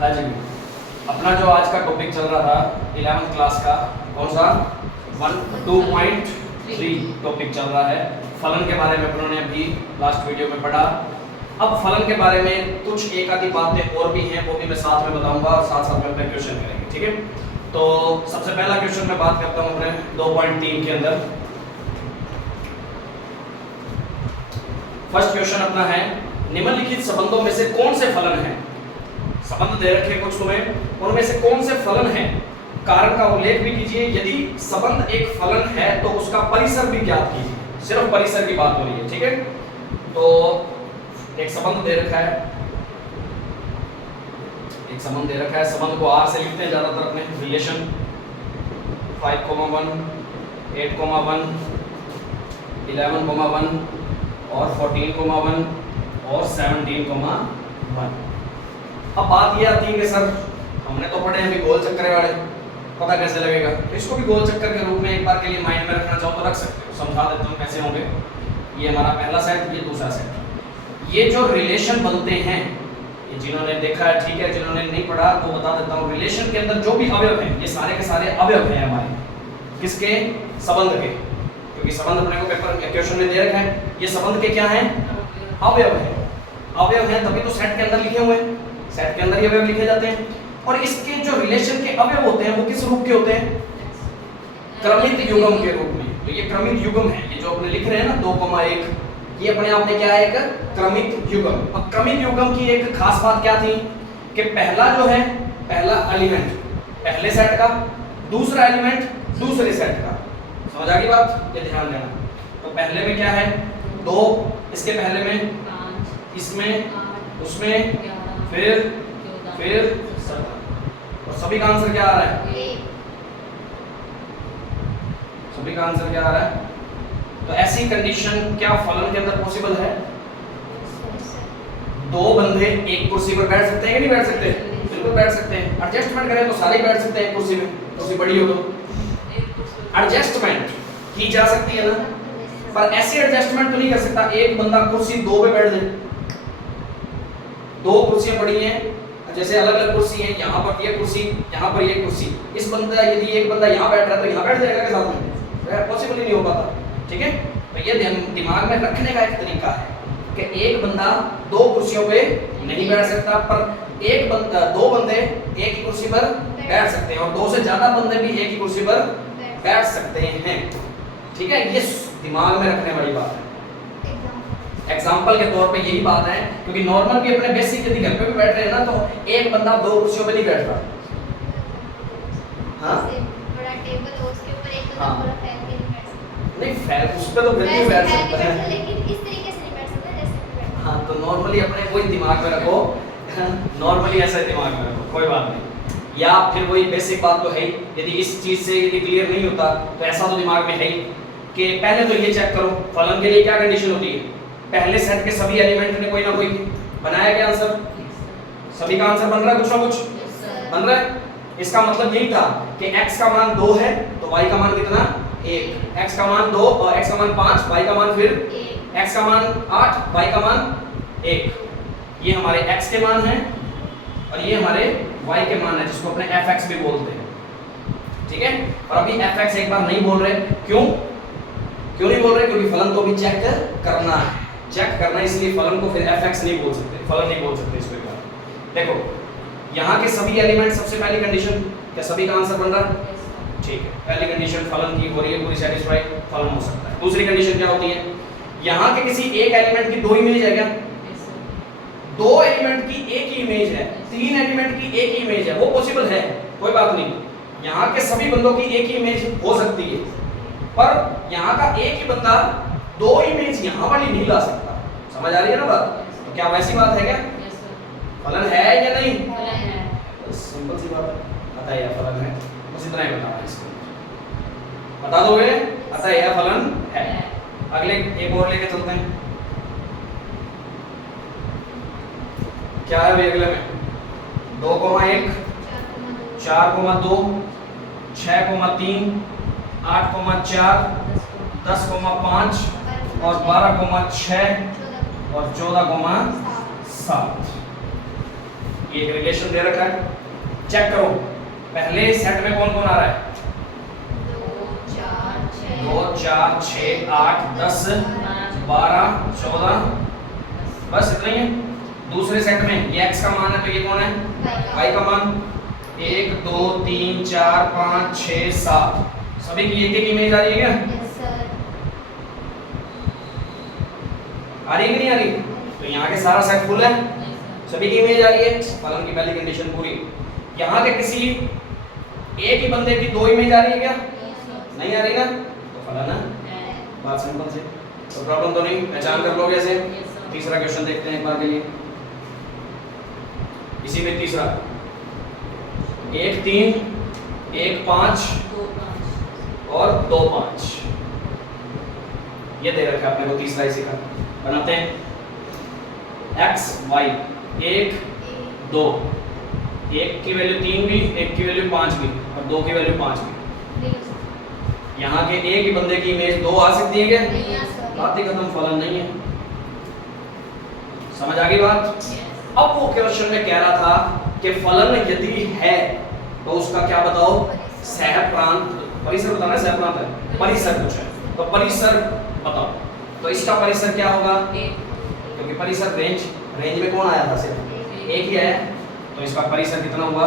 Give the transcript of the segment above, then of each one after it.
हाँ जी, अपना जो आज का टॉपिक चल रहा था 11th क्लास का, कौन सा 2.3 टॉपिक चल रहा है। फलन के बारे में अपनों ने अभी लास्ट वीडियो में पढ़ा। अब फलन के बारे में कुछ एक आधी बातें और भी हैं, वो भी मैं साथ में बताऊंगा और साथ साथ में अपने क्वेश्चन करेंगे, ठीक है। तो सबसे पहला क्वेश्चन मैं बात करता हूँ अपने 2.3 के अंदर। फर्स्ट क्वेश्चन अपना है, निम्नलिखित संबंधों में से कौन से फलन हैं। संबंध दे रखे कुछ तुम्हें, उनमें से कौन से फलन हैं, कारण का उल्लेख भी कीजिए। यदि संबंध एक फलन है तो उसका परिसर भी ज्ञात कीजिए। सिर्फ परिसर की बात हो रही है, ठीक है। तो एक संबंध दे रखा है, एक संबंध दे रखा है। संबंध को आर से लिखते हैं ज्यादातर अपने, रिलेशन 5,1 8,1 11,1 और 14,1 और 17,1। अब बात ये आती है कि सर हमने तो पढ़े अभी गोल चक्कर वाले, पता कैसे लगेगा। तो इसको भी गोल चक्कर के रूप में एक बार के लिए माइंड में रखना चाहो तो रख सकते हो। समझा देता हूँ कैसे होंगे। ये हमारा पहला सेट, ये दूसरा सेट। ये जो रिलेशन बनते हैं, ये जिन्होंने देखा है ठीक है, जिन्होंने नहीं पढ़ा तो बता देता हूँ। रिलेशन के अंदर जो भी अवयव हैं, ये सारे के सारे अवयव हैं हमारे, किसके, संबंध के। क्योंकि संबंध अपने को पेपर क्वेश्चन में दे रखा है। ये संबंध के क्या हैं, अवयव है। अवयव है तभी तो सेट के अंदर लिखे हुए हैं, सेट के अंदर ये अवयव लिखे जाते हैं। और इसके जो रिलेशन के अवयव होते हैं वो किस रूप के होते हैं, क्रमित युग्म के रूप में। तो ये क्रमित युग्म है, ये जो अपने लिख रहे हैं ना 2,1, ये अपने आप में क्या है, एक क्रमित युग्म। अब क्रमित युग्म की एक खास बात क्या थी कि पहला जो है, पहला एलिमेंट पहले सेट का, दूसरा एलिमेंट दूसरे सेट का। समझ आ गई बात, ये ध्यान देना। तो पहले में क्या है, 2, इसके पहले में 5, इसमें 8, उसमें फिर 17। और सभी का आंसर क्या आ रहा है, सभी का आंसर क्या आ रहा है। तो ऐसी कंडीशन क्या फलन के अंदर पॉसिबल है। 2 बंदे एक कुर्सी पर बैठ सकते हैं कि नहीं बैठ सकते, बिल्कुल बैठ सकते हैं। एडजस्टमेंट करें तो सारे बैठ सकते हैं कुर्सी में, कुर्सी बड़ी हो तो एडजस्टमेंट की जा सकती है ना। पर ऐसे एडजस्टमेंट तो नहीं कर सकता एक बंदा कुर्सी 2 पे बैठ जाए। 2 कुर्सियां पड़ी हैं, जैसे अलग अलग कुर्सी हैं, यहाँ पर ये कुर्सी, यहाँ पर ये कुर्सी। इस बंदा, यदि एक बंदा यहाँ बैठ रहा है तो यहाँ बैठ जाएगा के साथ में, पॉसिबल ही नहीं हो पाता, ठीक है। तो ये दिमाग में रखने का एक तरीका है कि एक बंदा 2 कुर्सियों पे नहीं बैठ सकता, पर एक बंदा, 2 बंदे एक ही कुर्सी पर बैठ सकते हैं, और 2 से ज्यादा बंदे भी एक ही कुर्सी पर बैठ सकते हैं, ठीक है। ये दिमाग में रखने वाली बात है। एग्जाम्पल के तौर पे यही बात है, क्योंकि नॉर्मल भी अपने बेसिक यदि घर पे भी बैठ रहे हैं ना, तो एक बंदा 2 कुर्सियों पे नहीं बैठ रहा। हाँ, बड़ा टेबल हो, उसके ऊपर एक बंदा पूरा फैल के नहीं बैठ सकता। नहीं फैल उस पे तो फिर भी बैठ सकता है, लेकिन इस तरीके से नहीं बैठ सकता जैसे बैठ। हाँ, तो नॉर्मली अपने वही दिमाग में रखो, नॉर्मली ऐसा दिमाग में रखो, कोई बात नहीं। या फिर वही बेसिक बात तो है ही, यदि इस चीज से यदि क्लियर नहीं होता तो ऐसा तो दिमाग में है ही कि पहले तो ये चेक करो फलन के लिए क्या कंडीशन होती है। पहले सेट के सभी एलिमेंट ने कोई ना कोई बनाया क्या आंसर, सभी का आंसर बन रहा है, कुछ ना कुछ बन रहा है। इसका मतलब यही था कि x का मान 2 है तो y का मान कितना, 1। x का मान 2 और x का मान 5, y का मान फिर 1, x का मान 8, y का मान 1। ये हमारे x के मान हैं और ये हमारे y के मान है, जिसको अपने fx भी बोलते हैं, ठीक है। और अभी fx एक बार नहीं बोल रहे, क्यों नहीं बोल रहे, क्योंकि फलन को भी चेक करना है, चेक करना, इसलिए फलन को फिर fx नहीं बोल सकते, फलन नहीं बोल सकते इस प्रकार। देखो यहाँ के सभी एलिमेंट, सबसे पहली कंडीशन क्या सभी का आंसर बन रहा है, ठीक है। पहली कंडीशन फलन की हो रही है पूरी सेटिस्फाई, फलन हो सकता है। दूसरी कंडीशन क्या होती है, यहाँ के किसी एक एलिमेंट की 2 इमेज है क्या, 2 एलिमेंट की एक ही इमेज है, 3 एलिमेंट की एक ही इमेज है, वो पॉसिबल है, कोई बात नहीं। यहाँ के सभी बंदों की एक ही इमेज हो सकती है, पर यहाँ का एक ही बंदा 2 इमेज यहाँ वाली नहीं ला सकता। समझ आ रही है ना बात। तो क्या वैसी बात है क्या, फलन है या नहीं, सिंपल सी बात है, अतः यह फलन है, बस इतना ही बताना है इसको, बता दोगे अतः यह फलन है। अगले एक और लेके चलते हैं, क्या है अभी अगले में, 2,1 4,2 6,3 8,4 10,5 और 12,6 और 14,7। ये एक रिलेशन दे रखा है, चेक करो पहले सेट में कौन कौन आ रहा है? 2 4 6 8 10 12 14, बस इतना ही है। दूसरे सेट में ये x का मान है तो ये कौन है? y का मान। 1 2 3 4 5 6 7, सभी की एक एक इमेज आ रही है क्या? Yes sir. आ रही है कि नहीं आ रही? तो यहाँ के सारा सेट फुल है, सभी की इमेज आ रही है, फलन की पहली कंडीशन पूरी। यहाँ के किसी एक ही बंदे की 2 इमेज आ रही है क्या? नहीं आ रही ना, तो फलन है। बात सिंपल से, तो प्रॉब्लम तो नहीं, पहचान कर लोगे ऐसे। तीसरा क्वेश्चन देखते हैं एक बार के लिए, इसी में तीसरा 1 3 1 5 और 2 5, ये दे रखा है अपने को तीसरा इसी का। बनाते हैं x y 1 2, 1 की वैल्यू 3 भी, 1 की वैल्यू 5 भी और 2 की वैल्यू 5 भी। यहाँ के एक ही बंदे की इमेज 2 आ सकती है क्या? बात ही खत्म, फलन नहीं है। समझ आ गई बात? अब वो क्वेश्चन में कह रहा था कि फलन यदि है तो उसका क्या बताओ? सह प्रांत, परिसर बताना है, सह प्रांत है, परिसर कुछ है तो परिसर बताओ। तो इसका परिसर क्या होगा? क्योंकि परिसर रेंज में कौन आया था? सिर्फ एक ही है, तो इसका परिसर कितना हुआ?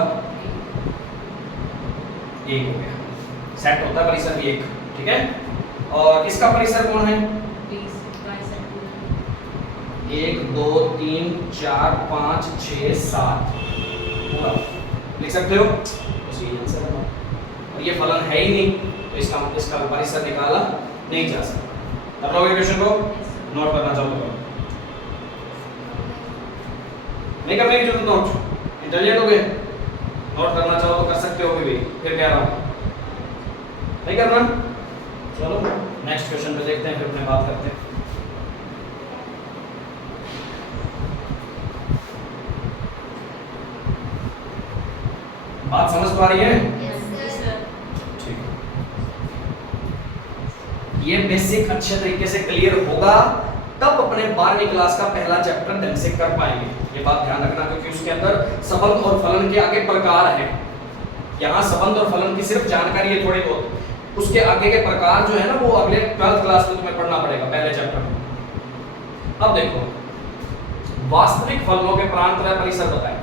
1 हो गया। सेट होता है परिसर भी 1, ठीक है। और इसका परिसर कौन है? 1 2 3 4 5 6 7 पूरा लिख सकते हो, तो यही आंसर है। और ये फलन है ही नहीं, तो इसका परिसर निकाला नहीं जा सकता। कर लोगे क्वेश्चन को? नोट करना चाहो तो करो, नहीं करने की जरूरत, नोट इंटेलिजेंट हो गए, नोट करना चाहो तो कर सकते हो भी, फिर कह रहा हूं नहीं करना। चलो नेक्स्ट क्वेश्चन पे देखते हैं, फिर अपने बात करते हैं। बात समझ पा रही है? ठीक, ये बेसिक अच्छे तरीके से क्लियर होगा तब अपने 12वीं क्लास का पहला चैप्टर ढंग से कर पाएंगे। ये बात ध्यान रखना, क्योंकि उसके अंदर संबंध और फलन के आगे प्रकार है। यहाँ संबंध और फलन की सिर्फ जानकारी है थोड़ी बहुत, उसके आगे के प्रकार जो है ना वो अगले 12th क्लास में तुम्हें पढ़ना पड़ेगा पहले चैप्टर में। अब देखो, वास्तविक फलनों के प्रांत व परिसर बताएं।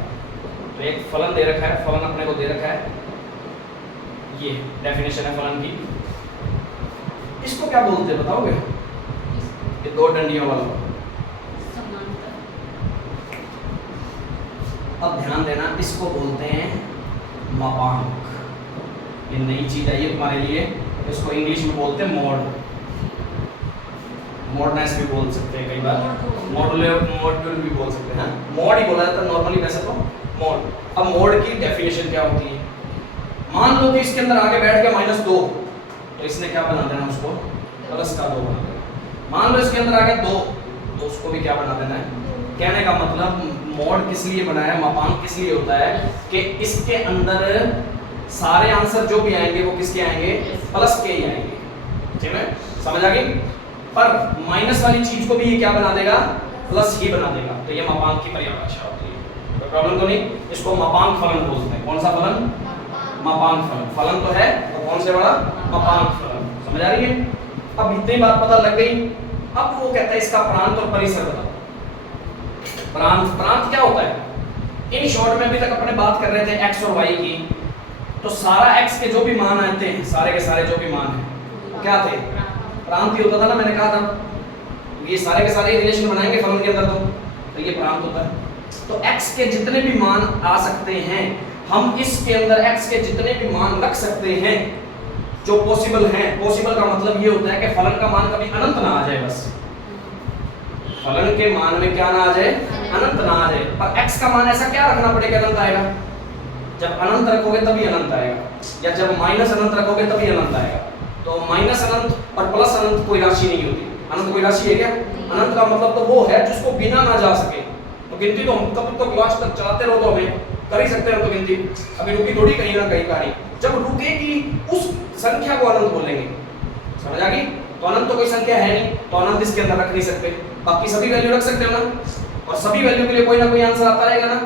तो एक फलन दे रखा है, फलन अपने को दे रखा है, ये डेफिनेशन है फलन की। इसको क्या बोलते हैं बताओगे? ये 2 डंडियों वाला। अब ध्यान देना, इसको बोलते हैं मापांक। ये नई चीज आई है तुम्हारे लिए, इसको इंग्लिश में बोलते हैं मोड, मोडनेस भी बोल सकते हैं कई बार, मॉड्यूल भी बोल सकते हैं। मोड ही बोला जाता है नॉर्मली वैसे तो, मोड। अब मोड की डेफिनेशन क्या होती है? मान लो कि इसके अंदर आगे बैठ के -2, तो इसने क्या बना देना उसको? प्लस का 2 बना देना। मान लो इसके अंदर आगे 2, तो उसको भी क्या बना देना है? कहने का मतलब मोड किस लिए बनाया, मापांक किस लिए होता है कि इसके अंदर सारे आंसर जो भी आएंगे वो किसके आएंगे? प्लस के ही आएंगे। ठीक है, समझ आ गई? पर माइनस वाली चीज को भी ये क्या बना देगा? प्लस ही बना देगा। तो ये मापांक की परिभाषा होती है, कोई प्रॉब्लम तो नहीं। इसको मापांक फलन बोलते हैं। कौन सा फलन? मापांक फलन। फलन तो है, तो कौन से बड़ा? मापांक फलन। समझ आ रही है? अब इतनी बात पता लग गई। अब वो कहता है इसका प्रांत और परिसर बताओ। प्रांत क्या होता है? इन शॉर्ट में अभी तक अपने बात कर रहे थे x और y की, तो सारा x के जो भी मान आते हैं, सारे के सारे जो भी मान हैं वो क्या थे? प्रांत ही होता था ना, मैंने कहा था। ये सारे के सारे रिलेशन बनाएंगे फलन के अंदर, तो ये प्रांत होता है। तो x के जितने भी मान आ सकते हैं, हम इसके अंदर x के जितने भी मान रख सकते हैं जो पॉसिबल हैं। पॉसिबल का मतलब ये होता है कि फलन का मान कभी अनंत ना आ जाए, बस फलन के मान में क्या ना आ जाए? अनंत ना आ जाए। पर x का मान ऐसा क्या रखना पड़ेगा अनंत आएगा? जब अनंत रखोगे तभी अनंत आएगा, या जब माइनस अनंत रखोगे तभी अनंत आएगा। तो माइनस अनंत और प्लस अनंत कोई राशि नहीं होती। अनंत कोई राशि है क्या? अनंत का मतलब तो वो है जिसको बिना ना जा सके। तो गिनती तो हम तब तो क्लास तक चलाते रहो तो हमें कर ही सकते हैं तो गिनती, अभी रुकी थोड़ी कहीं ना कहीं कहानी। जब रुकेगी उस संख्या को अनंत बोलेंगे। समझ आ गई? तो अनंत तो कोई संख्या है नहीं, तो अनंत इसके अंदर रख नहीं सकते। बाकी सभी वैल्यू रख सकते हो ना, और सभी वैल्यू के लिए कोई ना कोई आंसर आता रहेगा ना।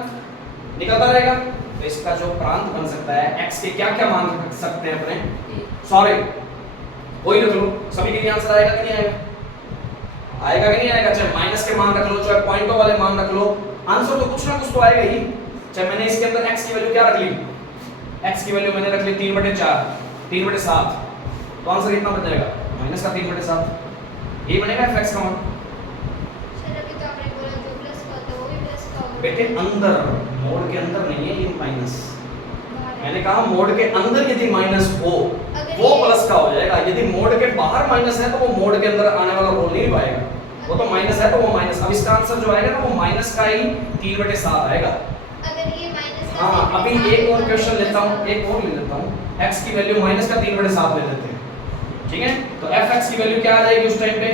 निकलता रहेगा। तो इसका जो प्रांत बन सकता है x के क्या क्या मान रख सकते हैं अपने, सॉरी कोई रख लो, सभी के लिए आंसर आएगा कि नहीं आएगा, आएगा कि नहीं आएगा। चाहे माइनस के मान रख लो, चाहे पॉइंटों वाले मान रख लो, आंसर तो कुछ ना कुछ तो आएगा ही। चाहे मैंने इसके अंदर x की वैल्यू क्या रख ली, x की वैल्यू मैंने रख ली 3/4, 3/7, तो आंसर कितना बन जाएगा, माइनस का 3/7, ये बनेगा fx का मान। सर अभी तो आपने बोला जो प्लस का होता है वो भी प्लस का होगा। बेटे अंदर, मोड के अंदर नहीं है ये माइनस, बाहर है। मैंने कहा मोड के अंदर यदि माइनस हो अगर वो ये- प्लस का हो जाएगा, यदि मोड के बाहर माइनस है तो वो मोड के अंदर आने वाला रोल नहीं पाएगा, वो तो माइनस है तो वो माइनस। अब इसका आंसर जो आएगा ना वो माइनस का ही 3/7 आएगा। अगर ये माइनस का हाँ, सेकंड अभी साथ एक और होगा, क्वेश्चन तो लेता हूँ, प्लस एक और ले लेता हूँ। x की वैल्यू माइनस का 3/7 ले लेते हैं, ठीक है। तो fx की वैल्यू क्या आ जाएगी उस टाइम पे,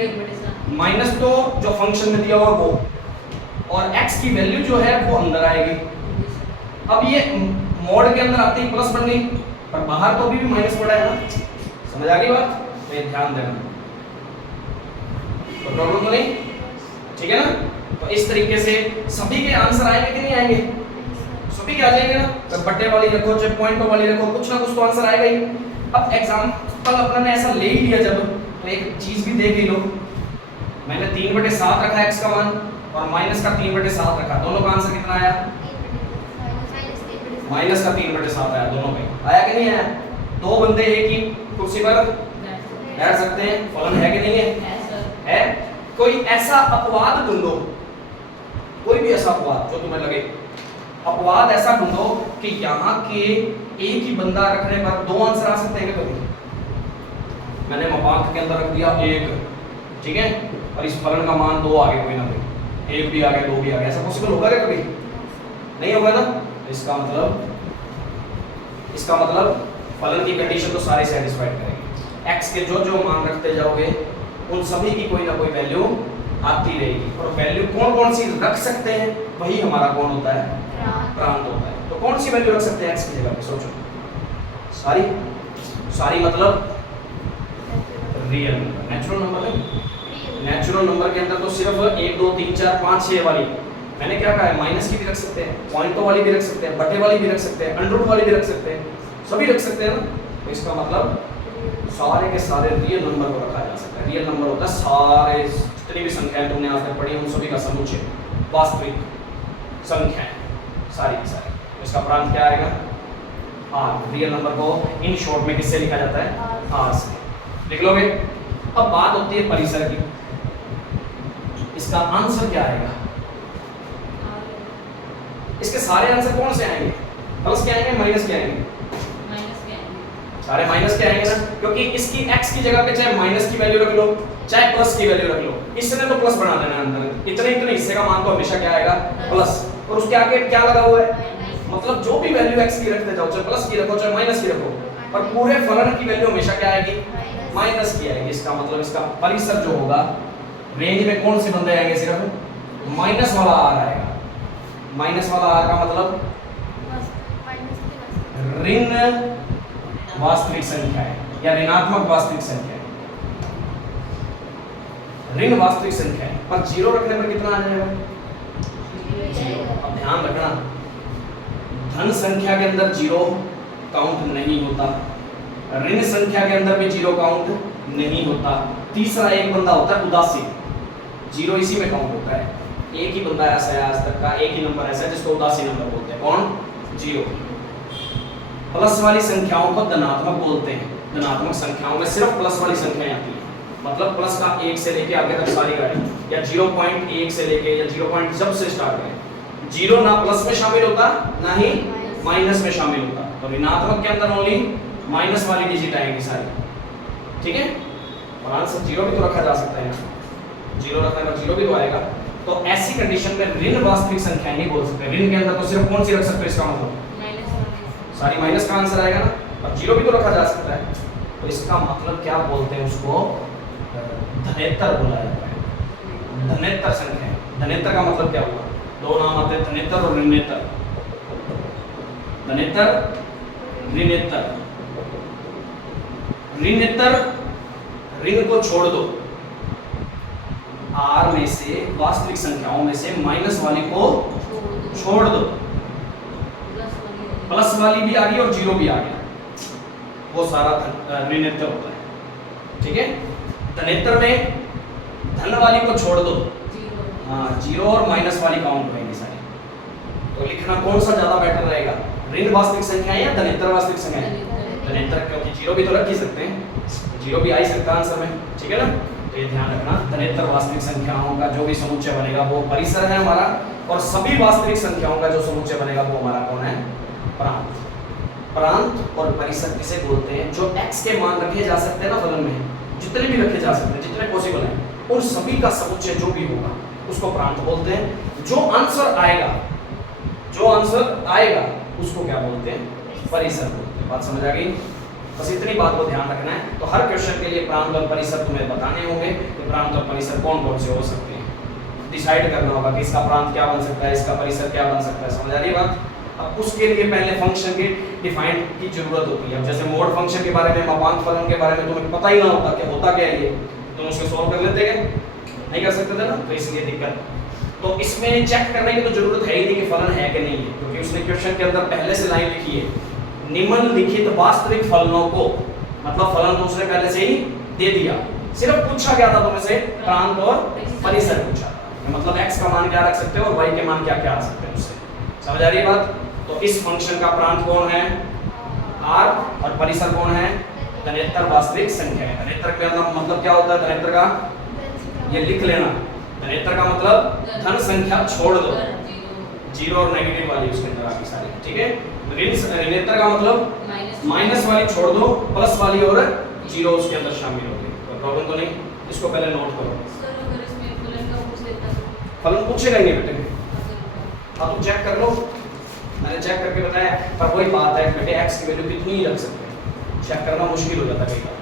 माइनस तो जो फंक्शन में दिया हुआ वो, और x की वैल्यू जो है वो अंदर आएगी। अब ये मोड के अंदर आती ही प्लस बन गई, पर बाहर तो अभी भी माइनस पड़ा है ना, समझ आ गई बात, तो ये ध्यान देना, तो प्रॉब्लम तो नहीं, ठीक है ना। तो इस तरीके से सभी के आंसर आएंगे कि नहीं आएंगे, सभी के आ जाएंगे ना। तो बट्टे वाली रखो चाहे पॉइंट वाली रखो, कुछ ना कुछ तो आंसर आएगा ही। अब एग्जांपल अपने ने ऐसा ले ही लिया जब, तो एक चीज भी देख ही लो, मैंने 3/7 रखा x का मान और माइनस का 3/7 रखा, दोनों का आंसर कितना आया, माइनस का 3/7 आया, दोनों पे आया कि नहीं आया। दो बंदे एक ही कुर्सी पर बैठ सकते हैं, फलन है कि नहीं है, है। कोई ऐसा अपवाद ढूंढो, कोई भी ऐसा अपवाद जो तुम्हें लगे, अपवाद ऐसा ढूंढो कि यहाँ के एक ही बंदा रखने पर दो आंसर आ सकते हैं कभी। मैंने मपांक के अंदर रख दिया 1, ठीक है, और इस फलन का मान 2 आ गया, कोई ना कोई 1 भी आ गया 2 भी आ गया, ऐसा पॉसिबल होगा क्या कभी, नहीं होगा ना। इसका मतलब फलन की कंडीशन तो सारे सेटिस्फाइड करेंगे। x के जो जो मान रखते जाओगे उन सभी की कोई ना कोई वैल्यू आती रहेगी, और वैल्यू कौन कौन सी रख सकते हैं वही हमारा कौन होता है, प्रांत होता है। तो कौन सी वैल्यू रख सकते हैं x की जगह पे, सोचो, सारी मतलब रियल नंबर, नेचुरल नंबर है। नेचुरल नंबर के अंदर तो सिर्फ 1 2 3 4 5 6 वाली, मैंने क्या कहा है, माइनस की भी रख सकते हैं, पॉइंटों वाली भी रख सकते हैं, बटे वाली भी रख सकते हैं, अंडर रूट वाली भी रख सकते हैं, सभी रख सकते हैं ना। तो इसका मतलब सारे के सारे रियल नंबर को रखा जा सकता है। रियल नंबर होता है सारे जितनी भी संख्याएं तुमने आज तक पढ़ी उन सभी का समुच्चय, वास्तविक संख्याएं सारी की सारी। तो इसका प्रांत क्या आएगा, आर। रियल नंबर को इन शॉर्ट में किससे लिखा जाता है, आर से, लिख लोगे। अब बात होती है परिसर की, इसका आंसर क्या आएगा, इसके सारे आंसर कौन से आएंगे, प्लस के आएंगे माइनस के आएंगे, सारे माइनस के आएंगे ना, क्योंकि इसकी x की जगह पे चाहे माइनस की वैल्यू रख लो चाहे प्लस की वैल्यू रख लो, इसने तो प्लस बना देना है अंदर, इतने इतने हिस्से का मान तो हमेशा क्या आएगा, प्लस, और उसके आगे क्या लगा हुआ है, मतलब जो भी वैल्यू x की रखते जाओ, चाहे प्लस की रखो चाहे माइनस की रखो, पर पूरे फलन की वैल्यू हमेशा क्या आएगी, माइनस की आएगी। इसका मतलब इसका परिसर जो होगा, रेंज में कौन से बंदे आएंगे, सिर्फ माइनस वाला आर आएगा। माइनस वाला आर का मतलब ऋण वास्तविक संख्या है या ऋणात्मक वास्तविक संख्या है, ऋण वास्तविक संख्या है, पर जीरो रखने पर कितना आ जाएगा, जीरो। अब ध्यान रखना, धन संख्या के अंदर जीरो काउंट नहीं होता, ऋण संख्या के अंदर भी जीरो काउंट नहीं होता। तीसरा एक बंदा होता है उदासीन, जीरो इसी में काउंट होता है। एक ही बंदा ऐसा है आज तक का, एक ही नंबर ऐसा है जिसको उदासीन नंबर बोलते हैं, कौन, जीरो। प्लस वाली संख्याओं को धनात्मक बोलते हैं, धनात्मक संख्याओं में सिर्फ प्लस वाली संख्याएं आती हैं, मतलब प्लस का 1 से लेके आगे तक सारी गाड़ी, या 0.1 से लेके या 0. जब से स्टार्ट करें, जीरो ना प्लस में शामिल होता ना ही माइनस में शामिल होता, तो ऋणात्मक के अंदर ओनली माइनस वाली डिजिट आएगी सारी, ठीक है। और आंसर जीरो भी तो रखा जा सकता है, जीरो रखने पर जीरो भी तो आएगा। तो ऐसी कंडीशन में ऋण वास्तविक संख्याएं नहीं बोल सकते, ऋण के अंदर तो सिर्फ कौन सी रख सकते हो, इसका मतलब सारी माइनस का आंसर आएगा ना, और जीरो भी तो रखा जा सकता है। तो इसका मतलब क्या बोलते हैं, उसको धनेतर बोला जाता है, धनेतर संख्या। धनेतर का मतलब क्या हुआ, दो नाम आते हैं, धनेतर और ऋणेतर। धनेतर ऋणेतर, ऋणेतर ऋण को छोड़ दो, आर में से वास्तविक संख्याओं में से माइनस वाली को छोड़ दो, प्लस वाली भी आ गई और जीरो भी आ गया, वो सारा ऋणोत्तर होता है। ठीक है, धनेत्र में धन वाली को छोड़ दो, हाँ जीरो और माइनस वाली काउंट होंगी सारी। तो लिखना कौन सा ज्यादा बेटर रहेगा, ऋण वास्तविक संख्या या धनेत्र वास्तविक संख्या? धनेत्र, क्योंकि जीरो भी तो रख ही सकते हैं, जीरो भी आ ही सकता है आंसर में। ठीक है ना, तो ये ध्यान रखना, धनेत्र वास्तविक संख्याओं का जो भी समुच्चय बनेगा वो परिसर है हमारा, और सभी वास्तविक संख्याओं का जो समुच्चय बनेगा वो हमारा कौन है, प्रांत। प्रांत और परिसर किसे बोलते हैं? जो x के मान रखे जा सकते हैं ना फलन में, जितने भी रखे जा सकते हैं, जितने पॉसिबल हैं, उन सभी का समुच्चय जो भी होगा उसको प्रांत बोलते हैं। जो आंसर आएगा, जो आंसर आएगा उसको क्या बोलते हैं, परिसर बोलते हैं। बात समझ आ गई? बस इतनी बात को ध्यान रखना है। तो हर क्वेश्चन के लिए प्रांत और परिसर तुम्हें बताने होंगे कि प्रांत और परिसर कौन कौन से हो सकते हैं, डिसाइड करना होगा कि इसका प्रांत क्या बन सकता है, इसका परिसर क्या बन सकता है। समझ आ रही बात? अब उसके लिए पहले फंक्शन के डिफाइन की जरूरत होती है। अब जैसे मोड फंक्शन के बारे में, मापांक फलन के बारे में तुम्हें पता ही ना होता कि होता क्या है, ये तुम उसको सॉल्व कर लेते हैं, नहीं कर सकते थे ना, तो इसलिए दिक्कत। तो इसमें चेक करने की तो जरूरत है ही नहीं कि फलन है कि नहीं है, क्योंकि उसने क्वेश्चन के अंदर पहले से लाइन लिखी है, निम्नलिखित वास्तविक फलनों को, मतलब फलन तो उसने पहले से ही दे दिया, सिर्फ पूछा गया था तुमसे प्रांत और परिसर पूछा, मतलब x का मान क्या रख सकते हो और y के मान क्या क्या आ सकते हैं उससे। समझ आ रही है बात? तो इस फंक्शन का प्रांत कौन है, r, और परिसर कौन है, धनेत्र वास्तविक संख्या है। धनेत्र का मतलब क्या होता है, धनेत्र का ये लिख लेना, धनेत्र का मतलब धन संख्या छोड़ दो, जीरो और नेगेटिव वाली उसके अंदर आती सारी। ठीक है, ऋणेत्र का मतलब माइनस वाली छोड़ दो, प्लस वाली और जीरो उसके अंदर शामिल होगी। तो प्रॉब्लम तो नहीं, इसको पहले नोट करो। फलन पूछेगा नहीं बेटे, हाँ तुम चेक कर लो, मैंने चेक करके बताया, पर वही बात है बेटे x की वैल्यू कितनी ही रख सकते हैं, चेक करना मुश्किल हो जाता है कई बार।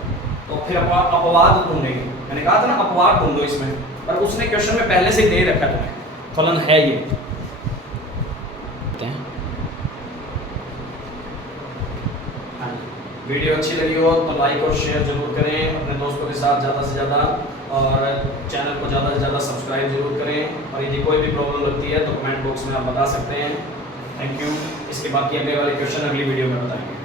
तो फिर अपवाद ढूंढेंगे, मैंने कहा था ना अपवाद ढूंढो इसमें, पर उसने क्वेश्चन में पहले से दे रखा तुम्हें फलन है ये। वीडियो अच्छी लगी हो तो लाइक और शेयर जरूर करें अपने दोस्तों के साथ ज़्यादा से ज़्यादा, और चैनल को ज़्यादा से ज़्यादा सब्सक्राइब जरूर करें। और यदि कोई भी प्रॉब्लम लगती है तो कमेंट बॉक्स में आप बता सकते हैं। Thank you. इसके बाकी अगले वाले क्वेश्चन अगली वीडियो में बताएंगे।